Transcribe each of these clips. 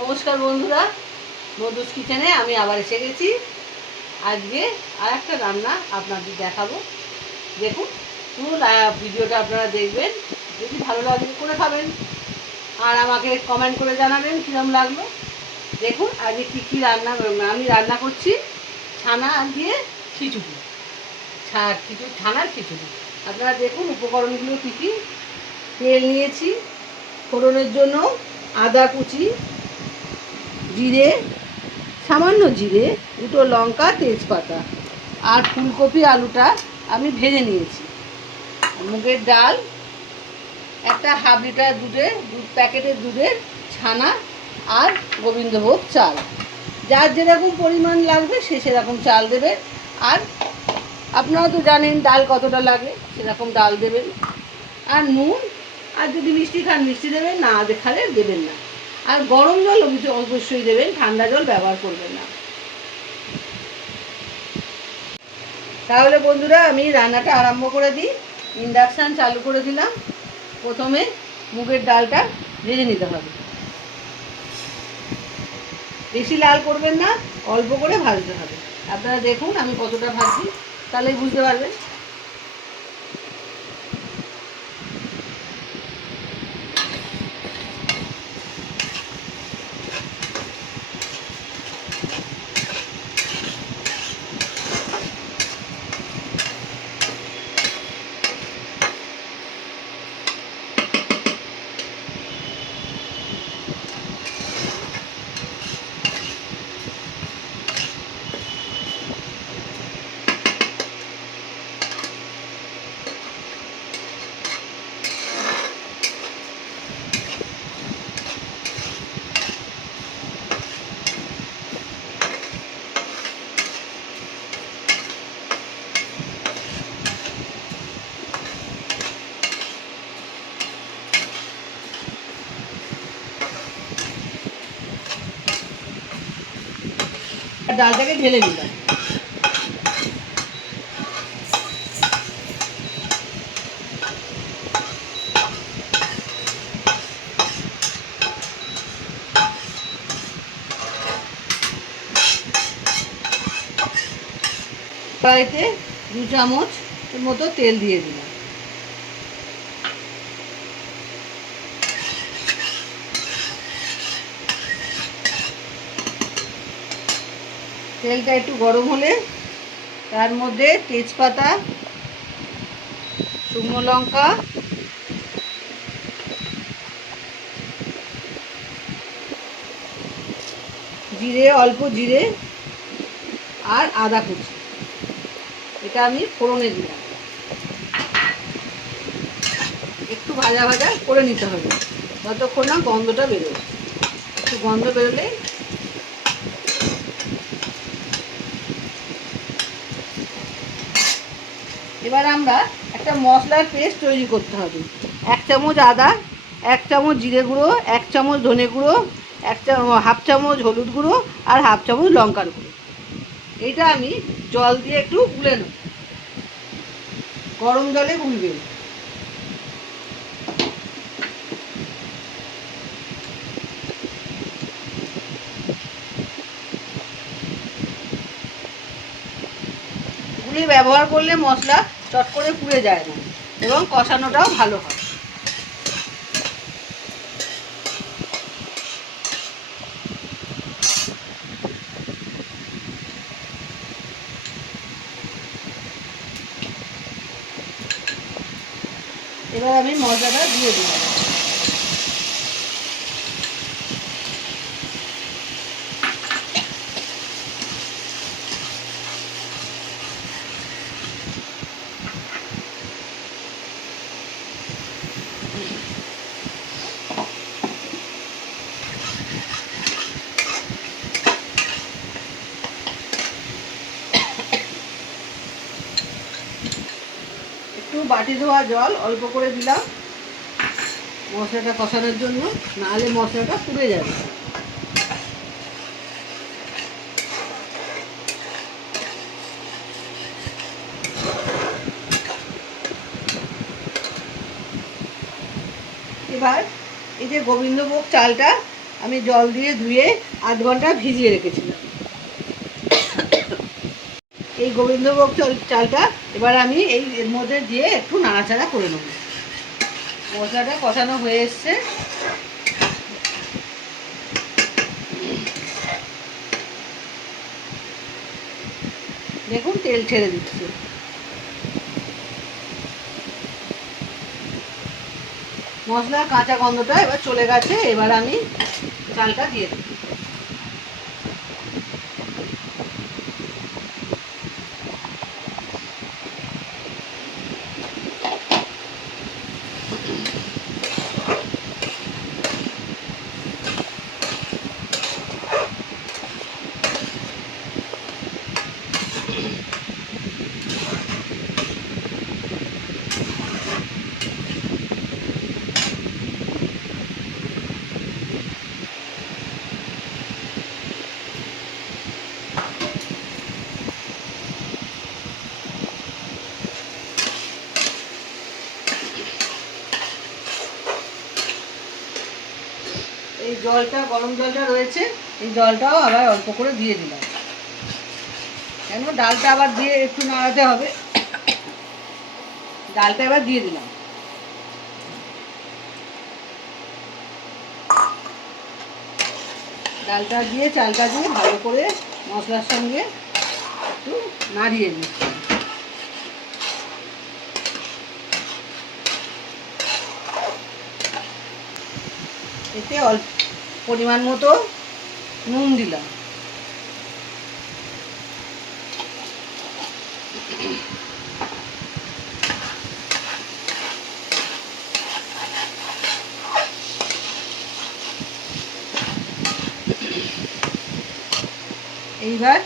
নমস্কার বন্ধুরা, মধুস কিচেনে আমি আবার এসে গেছি। আজকে আর একটা রান্না আপনাদের দেখাবো। দেখুন, পুরো ভিডিওটা আপনারা দেখবেন। যদি ভালো লাগে করে খাবেন, আর আমাকে কমেন্ট করে জানাবেন কীরকম লাগলো। দেখুন আজকে কী রান্না আমি রান্না করছি। ছানা দিয়ে খিচুড়ি, ছানার খিচুড়ি। আপনারা দেখুন উপকরণগুলো কী কী। তেল নিয়েছি ফোড়নের জন্য, আদা কুচি, জিরে, সামান্য জিরে, দুটো লঙ্কা, তেজপাতা, আর ফুলকপি আলুটা আমি ভেজে নিয়েছি। মুগের ডাল, একটা হাফ লিটার দুধ প্যাকেটের দুধের ছানা, আর গোবিন্দভোগ চাল। যার যেরকম পরিমাণ লাগবে সে সেরকম চাল দেবে। আর আপনারা তো জানেন ডাল কতটা লাগে, সেরকম ডাল দেবেন। আর নুন, আর যদি মিষ্টি খান মিষ্টি দেবেন, না দেখালে দেবেন না। আর গরম জল অবশ্যই দেবেন, ঠান্ডা জল ব্যবহার করবেন না। তাহলে বন্ধুরা আমি রান্নাটা আরম্ভ করে দিই। ইন্ডাকশান চালু করে দিলাম। প্রথমে মুগের ডালটা ভেজে নিতে হবে। বেশি লাল করবেন না, অল্প করে ভাজতে হবে। আপনারা দেখুন আমি কতটা ভাজছি, তাহলেই বুঝতে পারবেন। ডালটাকে ঢেলে নিলাম। কড়াইতে 2 চামচ মতো তেল দিয়ে দিলাম। তেলটা একটু গরম হলে তার মধ্যে তেজপাতা, শুকনো লঙ্কা, জিরে, অল্প জিরে, আর আদা কুচি, এটা আমি ফোড়নে দিলাম। একটু ভাজা ভাজা করে নিতে হবে, যতক্ষণ না গন্ধটা বেরোয়। একটু গন্ধ বেরোলে এবার আমরা একটা মশলার পেস্ট তৈরি করতে হবে। 1 চামচ আদা, 1 চামচ জিরে গুঁড়ো, 1 চামচ ধনে গুঁড়ো, হাফ চামচ হলুদ গুঁড়ো, আর হাফ চামচ লঙ্কার গুঁড়ো। এইটা আমি জল দিয়ে একটু গুলে নেব, গরম জলে গুলবে। গুলি ব্যবহার করলে মশলা চট করে পুড়ে যায় না, এবং কষানোটাও ভালো হয়। এবার আমি মশলাটা দিয়ে দিলাম। একটু বাটি ধোয়া জল অল্প করে দিলাম মশলাটা কষানোর জন্য, নাহলে মশলাটা পুড়ে যাবে। এবার এই যে গোবিন্দভোগ চালটা আমি জল দিয়ে ধুয়ে আধ ঘন্টা ভিজিয়ে রেখেছিলাম। এই গোবিন্দভোগ চালটা এবার আমি এর মধ্যে দিয়ে একটু নাড়াচাড়া করে নেব। মশলাটা কষানো হয়ে এসছে। দেখুন তেল ছেড়ে দিচ্ছে। মশলার কাঁচা গন্ধটা এবার চলে গেছে। এবার আমি চালটা দিয়ে দিই। এই জলটা, গরম জলটা রয়েছে, এই জলটাও আবার অল্প করে দিয়ে দিলাম, কেন ডালটা আবার দিয়ে একটু নাড়াতে হবে। ডালটা এবার দিয়ে দিলাম। ডালটা দিয়ে চালটা দিয়ে ভালো করে মশলার সঙ্গে একটু নাড়িয়ে নিচ্ছি। এতে অল্প পরিমাণ মতো নুন দিলাম। এইবার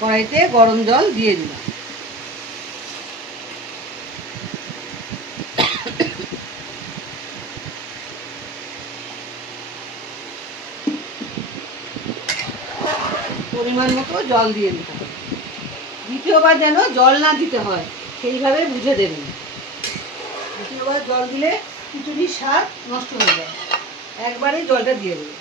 কড়াইতে গরম জল দিয়ে দিলাম। পরিমাণ মতো জল দিয়ে দিতে হবে। দ্বিতীয়বার যেন জল না দিতে হয়, সেইভাবে বুঝে দেবেন। দ্বিতীয়বার জল দিলে খিচুড়ির স্বাদ নষ্ট হয়ে যায়। একবারেই জলটা দিয়ে দেবেন।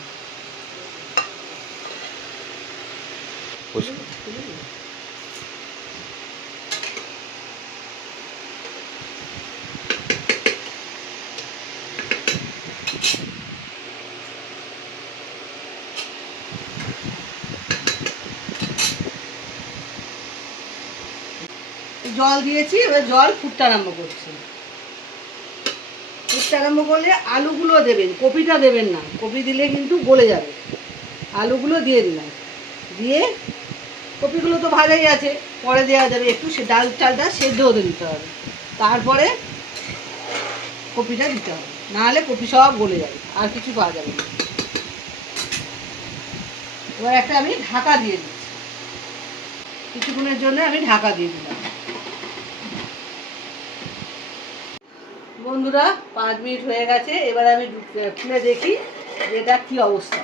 জল দিয়েছি, এবার জল ফুটতে আরম্ভ করছে। ফুটতে আরম্ভ করলে আলুগুলো দেবেন, কপিটা দেবেন না, কপি দিলে কিন্তু গলে যাবে। আলুগুলো দিয়ে দিলাম, দিয়ে কপিগুলো তো ভাজাই আছে, পরে দেওয়া যাবে। একটু ডাল চালটা সেদ্ধ হতে দিতে হবে, তারপরে কপিটা দিতে হবে, নাহলে কপি সব গলে যাবে, আর কিছু পাওয়া যাবে না। এবার একটা আমি ঢাকা দিয়ে দিচ্ছি, কিছুক্ষণের জন্য আমি ঢাকা দিয়ে দিলাম। বন্ধুরা 5 মিনিট হয়ে গেছে। এবার আমি খুলে দেখি যে এটা কী অবস্থা।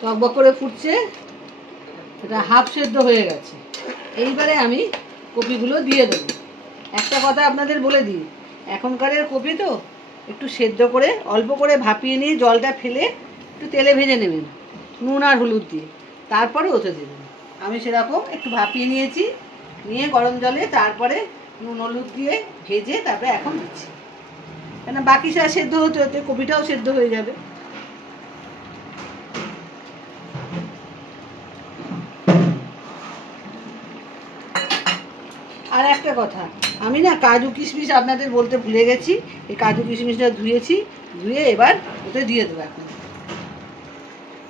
টকবক করে ফুটছে, এটা হাফ সেদ্ধ হয়ে গেছে। এইবারে আমি কপিগুলো দিয়ে দেবো। একটা কথা আপনাদের বলে দিই, এখনকারের কপি তো একটু সেদ্ধ করে অল্প করে ভাপিয়ে নিয়ে জলটা ফেলে একটু তেলে ভেজে নেবেন, নুন আর হলুদ দিয়ে, তারপরে ওতে দেবেন। আমি সেরকম একটু ভাপিয়ে নিয়েছি, নিয়ে গরম জলে তারপরে নুন হলুদ দিয়ে ভেজে তারপরে এখন দিচ্ছি, কেন বাকি সব সেদ্ধ হতে হতে কপিটাও সেদ্ধ হয়ে যাবে। আর একটা কথা, আমি না কাজু কিশমিশ আপনাদের বলতে ভুলে গেছি। এই কাজু কিশমিশটা ধুয়েছি, ধুয়ে এবার ওতে দিয়ে দেবো। এখন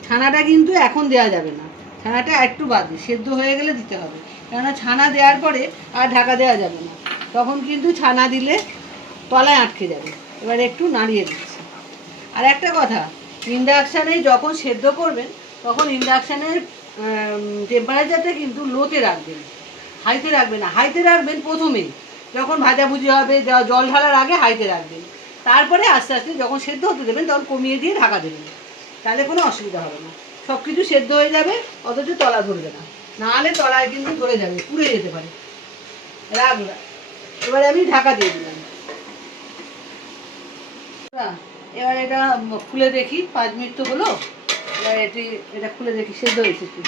ছানাটা কিন্তু এখন দেওয়া যাবে না, ছানাটা একটু বাদে সেদ্ধ হয়ে গেলে দিতে হবে, কেননা ছানা দেওয়ার পরে আর ঢাকা দেওয়া যাবে না, তখন কিন্তু ছানা দিলে তলায় আটকে যাবে। এবার একটু নাড়িয়ে দিচ্ছি। আর একটা কথা, ইন্ডাকশানে যখন সেদ্ধ করবেন তখন ইন্ডাকশানের টেম্পারেচারটা কিন্তু লোতে রাখবেন, হাইতে রাখবেন না। হাইতে রাখবেন প্রথমেই, যখন ভাজাভুজি হবে, জল ঢালার আগে হাইতে রাখবেন, তারপরে আস্তে আস্তে যখন সেদ্ধ হতে দেবেন তখন কমিয়ে দিয়ে ঢাকা দেবেন, তাহলে কোনো অসুবিধা হবে না। সব কিছু সেদ্ধ হয়ে যাবে, অথচ তলা ধরবে না, নাহলে তলায় কিন্তু ধরে যাবে, পুড়ে যেতে পারে। রাখলাম, এবারে আমি ঢাকা দিয়ে দিলাম। এবার এটা খুলে দেখি, 5 মিনিট তো হলো। এবার এটা খুলে দেখি সেদ্ধ হয়েছে কি।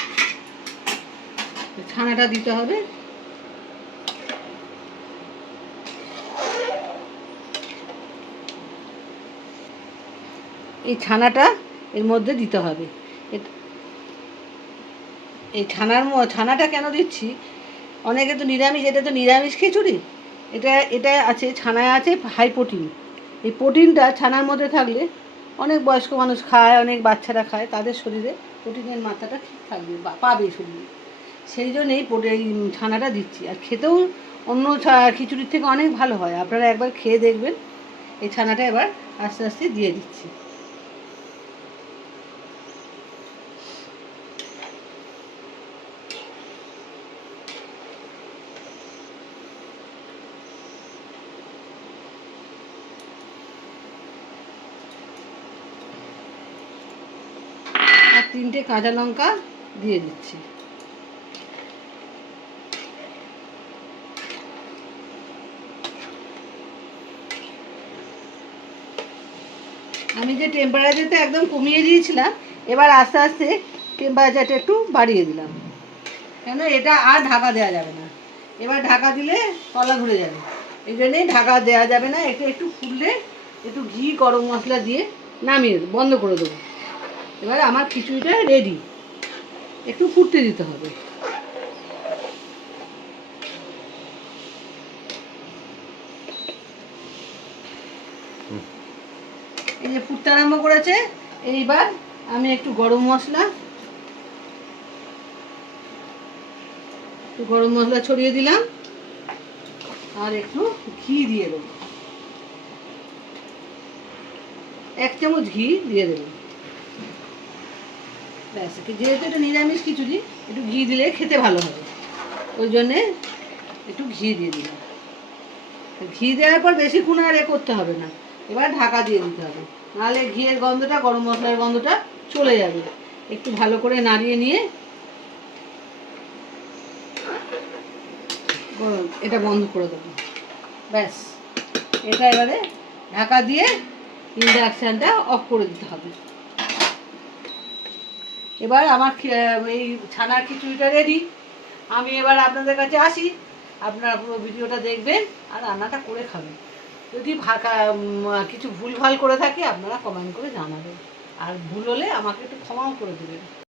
ছানাটা দিতে হবে। এই ছানাটা এর মধ্যে দিতে হবে। এই ছানাটা কেন দিচ্ছি, অনেকে তো নিরামিষ, এটা তো নিরামিষ খিচুড়ি। এটা আছে, ছানায় আছে হাই প্রোটিন। এই প্রোটিনটা ছানার মধ্যে থাকলে অনেক বয়স্ক মানুষ খায়, অনেক বাচ্চারা খায়, তাদের শরীরে প্রোটিনের মাত্রাটা ঠিক থাকবে বা পাবে শরীরে। সেই জন্যেই এই ছানাটা দিচ্ছি। আর খেতেও অন্য খিচুড়ির থেকে অনেক ভালো হয়। আপনারা একবার খেয়ে দেখবেন। এই ছানাটা এবার আস্তে আস্তে দিয়ে দিচ্ছি। আর 3টে কাঁচা লঙ্কা দিয়ে দিচ্ছি। আমি যে টেম্পারেচারটা একদম কমিয়ে দিয়েছিলাম, এবার আস্তে আস্তে টেম্পারেচারটা একটু বাড়িয়ে দিলাম, কেন এটা আর ঢাকা দেওয়া যাবে না। এবার ঢাকা দিলে তলা ঘুরে যাবে, এই জন্যেই ঢাকা দেওয়া যাবে না। এটা একটু ফুললে একটু ঘি গরম মশলা দিয়ে নামিয়ে বন্ধ করে দেবো। এবার আমার খিচুড়িটা রেডি। একটু ফুটতে দিতে হবে। এই যে ফুটতে আরম্ভ করেছে। এইবার আমি একটু গরম মশলা ছড়িয়ে দিলাম, আর একটু ঘি দিয়ে দেবো। 1 চামচ ঘি দিয়ে দেবো। ব্যাস, যেহেতু এটা নিরামিষ খিচুড়ি, একটু ঘি দিলে খেতে ভালো হবে, ওই জন্যে একটু ঘি দিয়ে দিলাম। ঘি দেওয়ার পর বেশিক্ষণ আর করতে হবে না। এবার ঢাকা দিয়ে দিতে হবে, নাহলে ঘিয়ের গন্ধটা, গরম মশলার গন্ধটা চলে যাবে। একটু ভালো করে নাড়িয়ে নিয়ে এটা বন্ধ করে দেবো। ব্যাস, এটা এবারে ঢাকা দিয়ে ইন্ডাকশানটা অফ করে দিতে হবে। এবার আমার এই ছানার খিচুড়িটা রেডি। আমি এবার আপনাদের কাছে আসি, আপনারা পুরো ভিডিওটা দেখবেন আর রান্নাটা করে খাবেন। যদি কিছু ভুলভাল করে থাকি আপনারা কমেন্ট করে জানাবেন, আর ভুল হলে আমাকে একটু ক্ষমাও করে দেবেন।